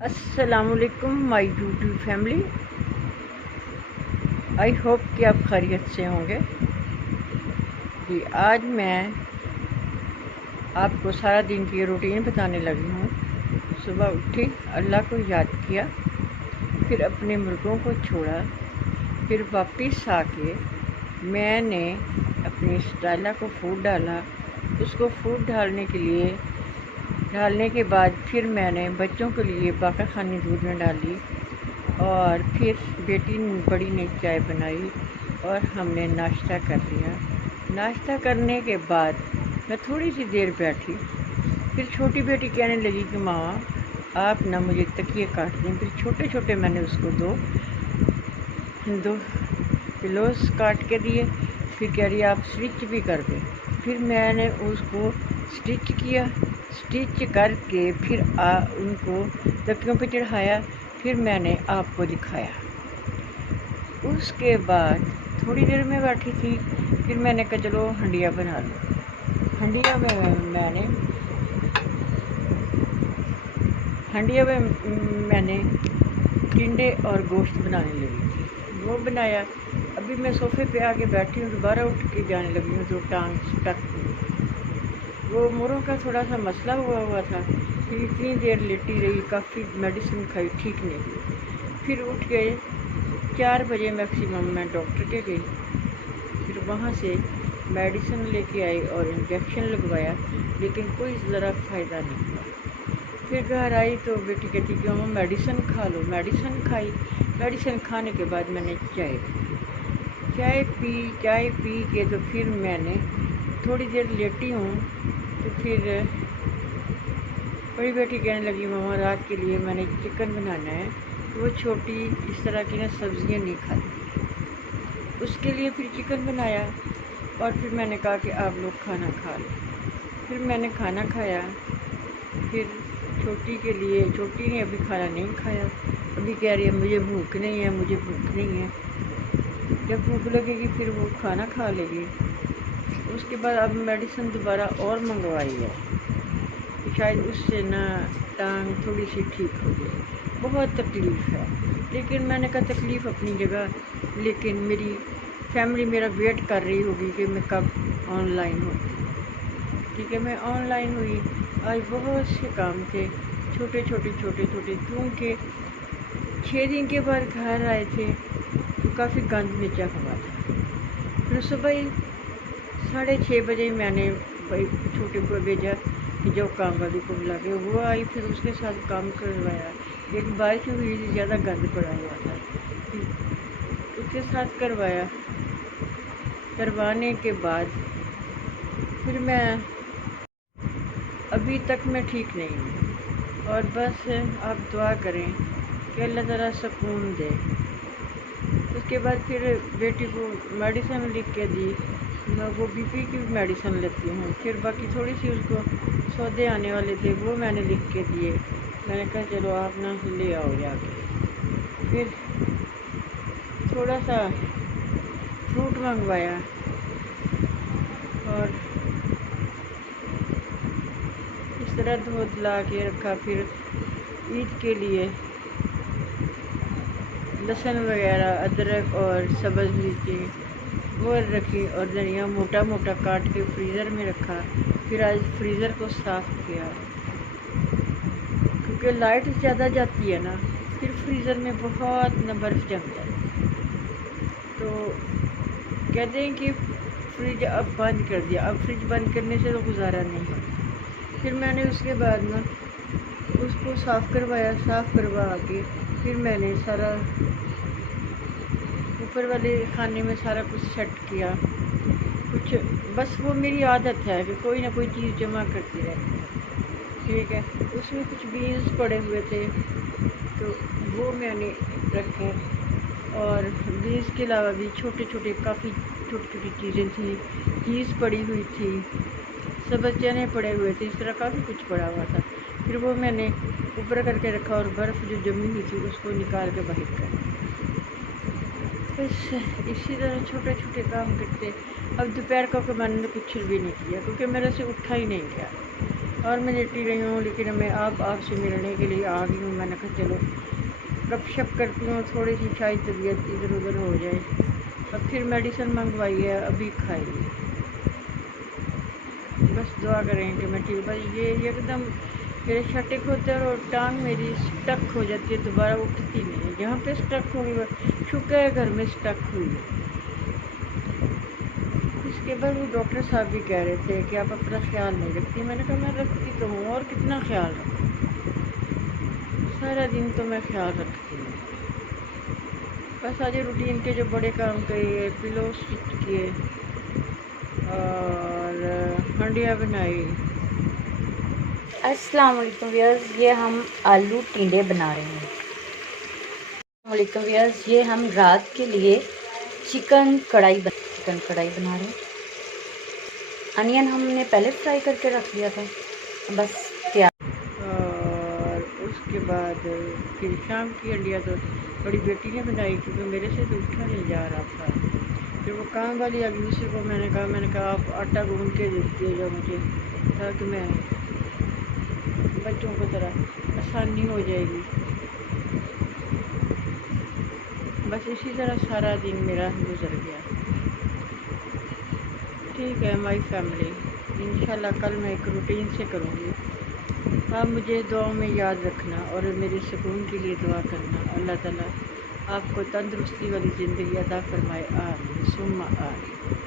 السلام علیکم مائی YouTube family, I hope کہ آپ خیریت سے ہوں گے جی۔ آج میں آپ کو سارا دن کی روٹین بتانے لگی ہوں۔ صبح اٹھی، اللہ کو یاد کیا، پھر اپنے مرغوں کو چھوڑا، پھر واپس آ کے میں نے اپنی اسٹائلہ کو فوڈ ڈالا۔ اس کو فوڈ ڈالنے کے بعد پھر میں نے بچوں کے لیے باقی خانی دودھ میں ڈالی، اور پھر بیٹی بڑی نے چائے بنائی اور ہم نے ناشتہ کر لیا۔ ناشتہ کرنے کے بعد میں تھوڑی سی دیر بیٹھی، پھر چھوٹی بیٹی کہنے لگی کہ ماما آپ نہ مجھے تکیے کاٹ دیں۔ پھر چھوٹے چھوٹے میں نے اس کو دو پلوز کاٹ کے دیے۔ پھر کہہ رہی آپ سٹچ بھی کر دیں۔ پھر میں نے اس کو سٹچ کیا، سٹچ کر کے پھر ان کو تکیوں پہ چڑھایا۔ پھر میں نے آپ کو دکھایا۔ اس کے بعد تھوڑی دیر میں بیٹھی تھی، پھر میں نے کہا چلو ہنڈیا بنا لوں۔ ہنڈیا میں نے ٹنڈے اور گوشت بنانے لگی تھی، وہ بنایا۔ ابھی میں صوفے پہ آ کے بیٹھی ہوں، دوبارہ اٹھ کے جانے لگی ہوں تو ٹانگ سٹک ہوئی۔ وہ مروں کا تھوڑا سا مسئلہ ہوا تھا، پھر اتنی دیر لیٹی رہی، کافی میڈیسن کھائی، ٹھیک نہیں ہوئی۔ پھر اٹھ کے 4 بجے میکسیمم میں ڈاکٹر کے گئی، پھر وہاں سے میڈیسن لے کے آئی اور انجیکشن لگوایا، لیکن کوئی ذرا فائدہ نہیں ہوا۔ پھر گھر آئی تو بیٹی کہتی کہ ماما میڈیسن کھا لو۔ میڈیسن کھائی، میڈیسن کھانے کے بعد میں نے چائے پی کے تو پھر میں نے تھوڑی دیر لیٹی ہوں تو پھر بڑی بیٹی کہنے لگی ماما رات کے لیے میں نے چکن بنانا ہے۔ وہ چھوٹی اس طرح کی نا سبزیاں نہیں کھاتی، اس کے لیے پھر چکن بنایا، اور پھر میں نے کہا کہ آپ لوگ کھانا کھا لیں۔ پھر میں نے کھانا کھایا۔ پھر چھوٹی نے ابھی کھانا نہیں کھایا، ابھی کہہ رہی ہے مجھے بھوک نہیں ہے۔ جب بھوک لگے گی پھر وہ کھانا کھا لے گی۔ اس کے بعد اب میڈیسن دوبارہ اور منگوائی ہے، شاید اس سے نا ٹانگ تھوڑی سی ٹھیک ہو گئی۔ بہت تکلیف ہے، لیکن میں نے کہا تکلیف اپنی جگہ، لیکن میری فیملی میرا ویٹ کر رہی ہوگی کہ میں کب آن لائن ہوتی۔ ٹھیک ہے، میں آن لائن ہوئی۔ آج بہت سے کام تھے، چھوٹے کیونکہ 6 دن کے بعد گھر آئے تھے تو کافی گند مچا ہوا تھا۔ پھر صبح 6:30 بجے میں نے چھوٹے کو بھیجا کہ جو کام والی کو بلا کے، وہ آئی، پھر اس کے ساتھ کام کروایا۔ ایک بارش ہوئی تھی، زیادہ گند پڑا ہوا تھا، اس کے ساتھ کروانے کے بعد پھر میں ابھی تک میں ٹھیک نہیں ہوں، اور بس آپ دعا کریں کہ اللہ تعالیٰ سکون دے۔ اس کے بعد پھر بیٹی کو میڈیسن لکھ کے دی، میں وہ بی پی کی میڈیسن لیتی ہوں۔ پھر باقی تھوڑی سی اس کو سودے آنے والے تھے، وہ میں نے لکھ کے دیے۔ میں نے کہا چلو آپ نہ لے آؤ جا کے۔ پھر تھوڑا سا فروٹ منگوایا، اور اس طرح دھو لا کے رکھا۔ پھر عید کے لیے لہسن وغیرہ، ادرک اور سبز مرچی وہ رکھی، اور دھنیا موٹا کاٹ کے فریزر میں رکھا۔ پھر آج فریزر کو صاف کیا، کیونکہ لائٹ زیادہ جاتی ہے نا، پھر فریزر میں بہت برف جمتا ہے، تو کہتے ہیں کہ فریج اب بند کر دیا۔ اب فریج بند کرنے سے تو گزارا نہیں ہوتا۔ پھر میں نے اس کے بعد نا اس کو صاف کروایا، صاف کروا کے پھر میں نے سارا اوپر والے خانے میں سارا کچھ سیٹ کیا۔ بس وہ میری عادت ہے کہ کوئی نہ کوئی چیز جمع کرتی رہتی ہے، ٹھیک ہے۔ اس میں کچھ بینس پڑے ہوئے تھے تو وہ میں نے رکھے، اور بینس کے علاوہ بھی کافی چھوٹی چیزیں تھیں، چیز پڑی ہوئی تھی، سبز چنے پڑے ہوئے تھے، اس طرح کافی کچھ پڑا ہوا تھا۔ پھر وہ میں نے اوپر کر کے رکھا، اور برف جو جمی ہوئی تھی اس کو نکال کے باہر کر دیا۔ بس اسی طرح چھوٹے کام کرتے۔ اب دوپہر کا میں نے کچھ بھی نہیں کیا، کیونکہ میرے سے اٹھا ہی نہیں گیا۔ اور میں لیٹی رہی ہوں، لیکن میں آپ سے ملنے کے لیے آ گئی ہوں۔ میں نے کہا چلو گپ شپ کرتی ہوں، تھوڑی سی شاید طبیعت ادھر ادھر ہو جائے۔ اب پھر میڈیسن منگوائی ہے، ابھی کھائی۔ بس دعا کریں کہ میں ٹھیک، بس یہ ایک دم میرے شٹک ہوتے ہیں اور ٹانگ میری سٹک ہو جاتی ہے، دوبارہ اٹھتی نہیں ہے۔ جہاں پہ سٹک ہوگی شکر ہے گھر میں سٹک ہوئی ہے۔ اس کے بعد وہ ڈاکٹر صاحب بھی کہہ رہے تھے کہ آپ اپنا خیال نہیں رکھتی۔ میں نے کہا میں رکھتی تو ہوں، اور کتنا خیال رکھوں، سارا دن تو میں خیال رکھتی ہوں۔ بس آج روٹین کے جو بڑے کام کیے، پلو اسٹچ کیے اور ہنڈیاں بنائی۔ السلام علیکم ویئرز، یہ ہم آلو ٹینڈے بنا رہے ہیں۔ السلام علیکم ویئرز، یہ ہم رات کے لیے چکن کڑھائی بنا رہے ہیں۔ انین ہم نے پہلے فرائی کر کے رکھ دیا تھا، بس تیار۔ اور اس کے بعد پھر شام کی ہنڈیاں تو بڑی بیٹی نے بنائی، کیونکہ میرے سے تو اٹھا نہیں جا رہا تھا۔ پھر وہ کام والی آگئی، اسی کو میں نے کہا آپ آٹا گوندھ کے دیتی ہے مجھے، تاکہ میں بچوں کو ذرا آسانی ہو جائے گی۔ بس اسی طرح سارا دن میرا گزر گیا۔ ٹھیک ہے مائی فیملی، انشاءاللہ کل میں ایک روٹین سے کروں گی۔ آپ مجھے دعاؤں میں یاد رکھنا اور میرے سکون کے لیے دعا کرنا۔ اللہ تعالیٰ آپ کو تندرستی والی زندگی عطا فرمائے، آمین ثم آمین۔